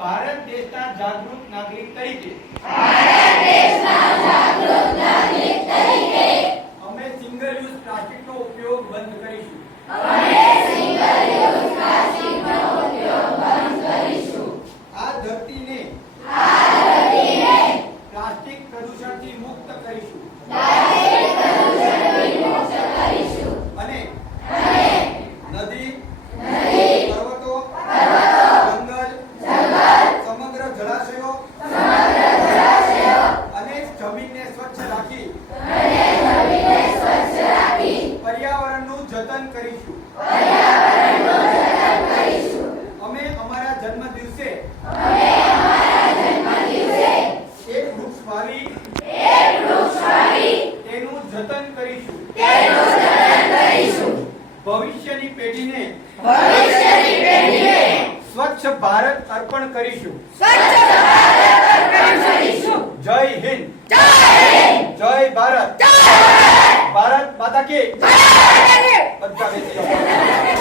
ભારત દેશના જાગૃત નાગરિક તરીકે અમે સિંગલ યુઝ પ્લાસ્ટિકનો ઉપયોગ બંધ કરીશું. આ ધરતીને પ્લાસ્ટિક પ્રદૂષણથી મુક્ત કરીશું. અને નદી, પર્વતો, જંગલ, સમગ્ર જળાશયો અને જમીનને સ્વચ્છ રાખી પર્યાવરણનું જતન કરીશું. અમે અમારા જન્મદિવસે એક વૃક્ષ વાવી તેનું જતન કરીશું. ભવિષ્યની પેઢીને સ્વચ્છ ભારત અર્પણ કરીશું. જય હિન્દ, જય ભારત, ભારત માતા કી. બધા બેસી જાઓ.